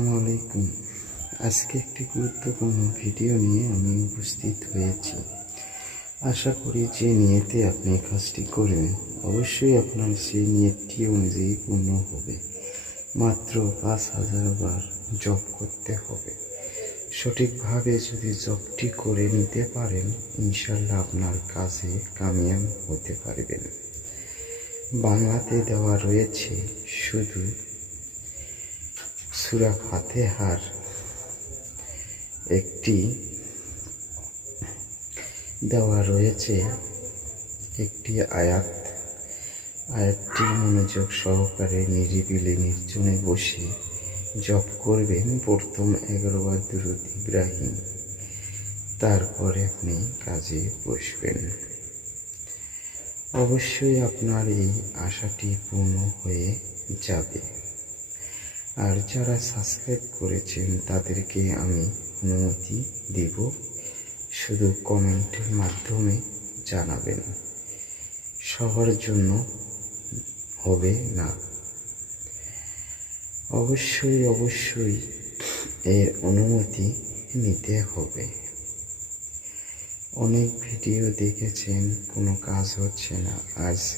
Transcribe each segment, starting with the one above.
আসসালামু আলাইকুম। আজকে একটি গুরুত্বপূর্ণ ভিডিও নিয়ে আমি উপস্থিত হয়েছি। আশা করি যে নিয়েতে আপনি কাজটি করবেন। অবশ্যই আপনার সেই নিয়তটি অনুযায়ী পূর্ণ হবে। মাত্র পাঁচ হাজার বার জব করতে হবে। সঠিকভাবে যদি জবটি করে নিতে পারেন, ইনশাল্লাহ আপনার কাজে কামিয়াব হতে পারবেন। বাংলাতে দেওয়া রয়েছে, শুধু সুরা ফাতেহার একটি দেওয়া রয়েছে, একটি আয়াত। আয়াতটি মনোযোগ সহকারে নিরিবিলি নির্জনে বসে জপ করবেন প্রথম এগারো বার দুরুদ ইব্রাহিম। তারপরে আপনি কাজে বসবেন। অবশ্যই আপনার এই আশাটি পূর্ণ হয়ে যাবে। আর যারা সাবস্ক্রাইব করেছেন তাদেরকে আমি অনুমতি দিব। শুধু কমেন্টের মাধ্যমে জানাবেন। সবার জন্য হবে না। অবশ্যই অবশ্যই এর অনুমতি নিতে হবে। অনেক ভিডিও দেখেছেন, কোনো কাজ হচ্ছে না। আজ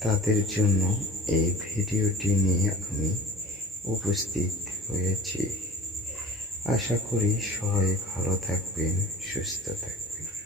তাদের জন্য এই ভিডিওটি নিয়ে আমি উপস্থিত হয়েছি। আশা করি সবাই ভালো থাকবেন সুস্থ থাকবেন।